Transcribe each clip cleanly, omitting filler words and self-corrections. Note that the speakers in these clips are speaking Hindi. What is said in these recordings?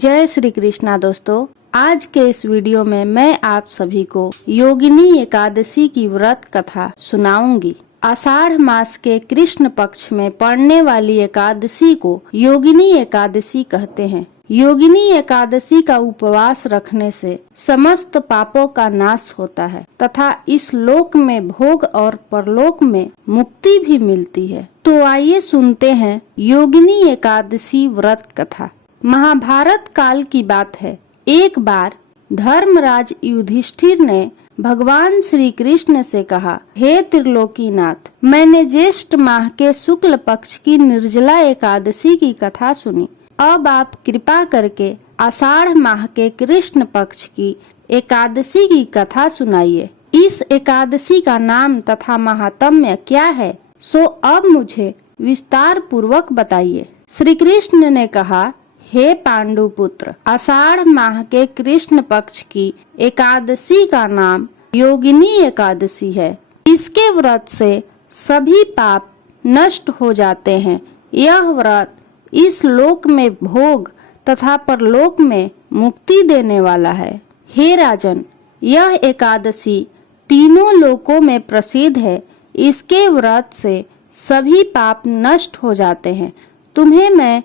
जय श्री कृष्णा दोस्तों, आज के इस वीडियो में मैं आप सभी को योगिनी एकादशी की व्रत कथा सुनाऊंगी। आषाढ़ मास के कृष्ण पक्ष में पड़ने वाली एकादशी को योगिनी एकादशी कहते हैं। योगिनी एकादशी का उपवास रखने से समस्त पापों का नाश होता है तथा इस लोक में भोग और परलोक में मुक्ति भी मिलती है। तो आइए सुनते हैं योगिनी एकादशी व्रत कथा। महाभारत काल की बात है। एक बार धर्मराज युधिष्ठिर ने भगवान श्री कृष्ण से कहा, हे त्रिलोकीनाथ, मैंने ज्येष्ठ माह के शुक्ल पक्ष की निर्जला एकादशी की कथा सुनी। अब आप कृपा करके आषाढ़ माह के कृष्ण पक्ष की एकादशी की कथा सुनाइए। इस एकादशी का नाम तथा महात्म्य क्या है, सो अब मुझे विस्तार पूर्वक बताइए। श्री कृष्ण ने कहा, हे पांडुपुत्र, आषाढ़ माह के कृष्ण पक्ष की एकादशी का नाम योगिनी एकादशी है। इसके व्रत से सभी पाप नष्ट हो जाते हैं। यह व्रत इस लोक में भोग तथा परलोक में मुक्ति देने वाला है। हे राजन, यह एकादशी तीनों लोकों में प्रसिद्ध है। इसके व्रत से सभी पाप नष्ट हो जाते हैं। तुम्हें मैं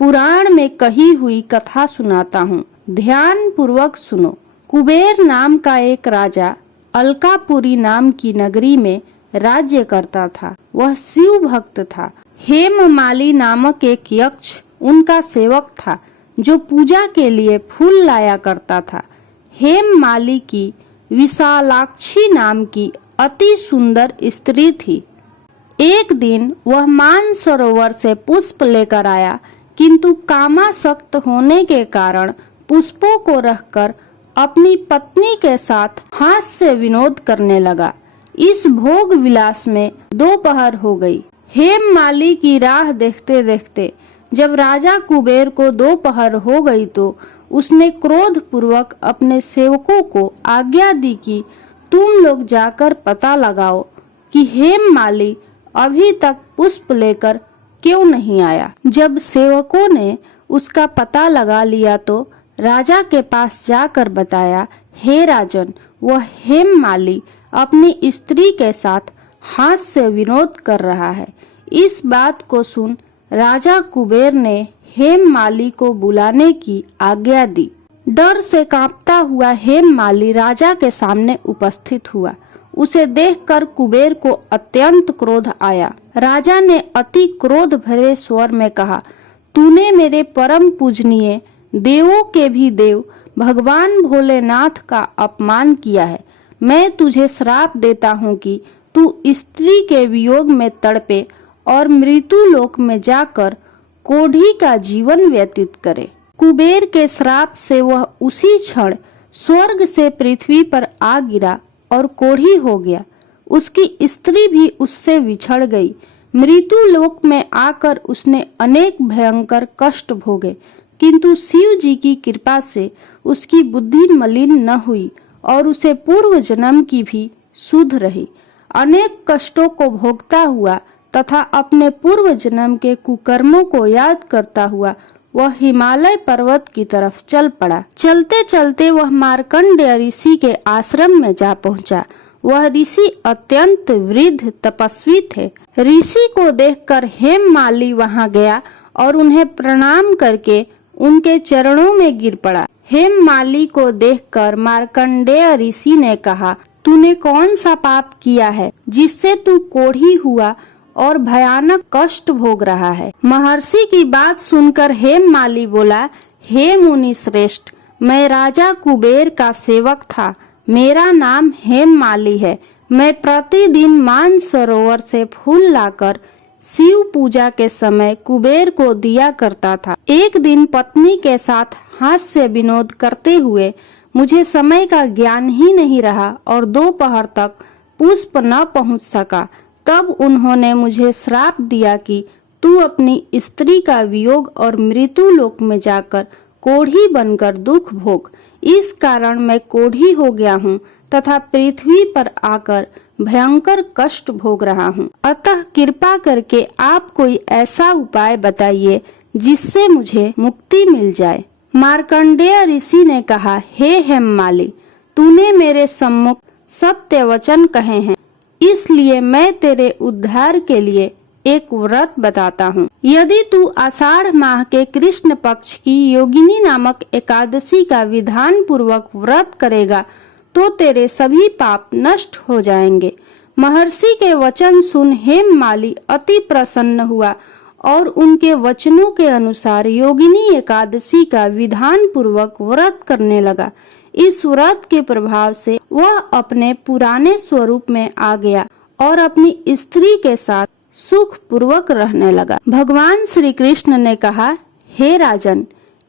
पुराण में कही हुई कथा सुनाता हूँ, ध्यान पूर्वक सुनो। कुबेर नाम का एक राजा अलकापुरी नाम की नगरी में राज्य करता था। वह शिव भक्त था। हेममाली नामक एक यक्ष उनका सेवक था, जो पूजा के लिए फूल लाया करता था। हेममाली की विशालाक्षी नाम की अति सुंदर स्त्री थी। एक दिन वह मानसरोवर से पुष्प लेकर आया, किंतु कामासक्त होने के कारण पुष्पों को रखकर अपनी पत्नी के साथ हास्य विनोद करने लगा। इस भोग विलास में दोपहर हो गई। हेममाली की राह देखते देखते जब राजा कुबेर को दोपहर हो गई तो उसने क्रोध पूर्वक अपने सेवकों को आज्ञा दी कि तुम लोग जाकर पता लगाओ कि हेममाली अभी तक पुष्प लेकर क्यों नहीं आया। जब सेवकों ने उसका पता लगा लिया तो राजा के पास जाकर बताया, हे राजन, वह हेममाली अपनी स्त्री के साथ हास्य विनोद कर रहा है। इस बात को सुन राजा कुबेर ने हेममाली को बुलाने की आज्ञा दी। डर से कांपता हुआ हेममाली राजा के सामने उपस्थित हुआ। उसे देखकर कुबेर को अत्यंत क्रोध आया। राजा ने अति क्रोध भरे स्वर में कहा, तूने मेरे परम पूजनीय देवों के भी देव भगवान भोलेनाथ का अपमान किया है। मैं तुझे श्राप देता हूँ कि तू स्त्री के वियोग में तड़पे और मृत्यु लोक में जाकर कोढ़ी का जीवन व्यतीत करे। कुबेर के श्राप से वह उसी क्षण स्वर्ग से पृथ्वी पर आ गिरा और कोढ़ी हो गया। उसकी स्त्री भी उससे विछड़ गई। मृत्यु लोक में आकर उसने अनेक भयंकर कष्ट भोगे, किंतु शिव जी की कृपा से उसकी बुद्धि मलिन न हुई और उसे पूर्व जन्म की भी सुध रही। अनेक कष्टों को भोगता हुआ तथा अपने पूर्व जन्म के कुकर्मों को याद करता हुआ वह हिमालय पर्वत की तरफ चल पड़ा। चलते चलते वह मार्कंडेय ऋषि के आश्रम में जा पहुंचा। वह ऋषि अत्यंत वृद्ध तपस्वी थे। ऋषि को देखकर हेममाली वहां गया और उन्हें प्रणाम करके उनके चरणों में गिर पड़ा। हेममाली को देखकर मार्कंडेय ऋषि ने कहा, तूने कौन सा पाप किया है जिससे तू कोढ़ी हुआ और भयानक कष्ट भोग रहा है। महर्षि की बात सुनकर हेममाली बोला, हे मुनि श्रेष्ठ, मैं राजा कुबेर का सेवक था। मेरा नाम हेममाली है। मैं प्रतिदिन मानसरोवर से फूल लाकर शिव पूजा के समय कुबेर को दिया करता था। एक दिन पत्नी के साथ हास्य विनोद करते हुए मुझे समय का ज्ञान ही नहीं रहा और दोपहर तक पुष्प न पहुंच सका। तब उन्होंने मुझे श्राप दिया कि तू अपनी स्त्री का वियोग और मृत्यु लोक में जाकर कोढ़ी बनकर दुख भोग। इस कारण मैं कोढ़ी हो गया हूँ तथा पृथ्वी पर आकर भयंकर कष्ट भोग रहा हूँ। अतः कृपा करके आप कोई ऐसा उपाय बताइए जिससे मुझे मुक्ति मिल जाए। मार्कंडेय ऋषि ने कहा, हे हेममाली, तूने मेरे सम्मुख सत्य वचन कहे हैं, इसलिए मैं तेरे उद्धार के लिए एक व्रत बताता हूँ। यदि तू आषाढ़ माह के कृष्ण पक्ष की योगिनी नामक एकादशी का विधान पूर्वक व्रत करेगा तो तेरे सभी पाप नष्ट हो जाएंगे। महर्षि के वचन सुन हेममाली अति प्रसन्न हुआ और उनके वचनों के अनुसार योगिनी एकादशी का विधान पूर्वक व्रत करने लगा। इस व्रत के प्रभाव से वह अपने पुराने स्वरूप में आ गया और अपनी स्त्री के साथ सुख पूर्वक रहने लगा। भगवान श्री कृष्ण ने कहा, हे राजन,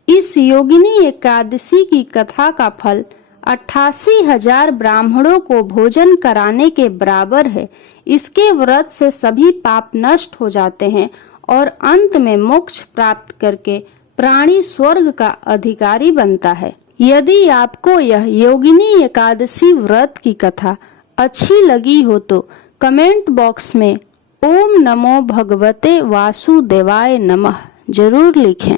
इस योगिनी एकादशी की कथा का फल 88,000 ब्राह्मणों को भोजन कराने के बराबर है। इसके व्रत से सभी पाप नष्ट हो जाते हैं और अंत में मोक्ष प्राप्त करके प्राणी स्वर्ग का अधिकारी बनता है। यदि आपको यह योगिनी एकादशी व्रत की कथा अच्छी लगी हो तो कमेंट बॉक्स में ओम नमो भगवते वासुदेवाय नमः जरूर लिखें।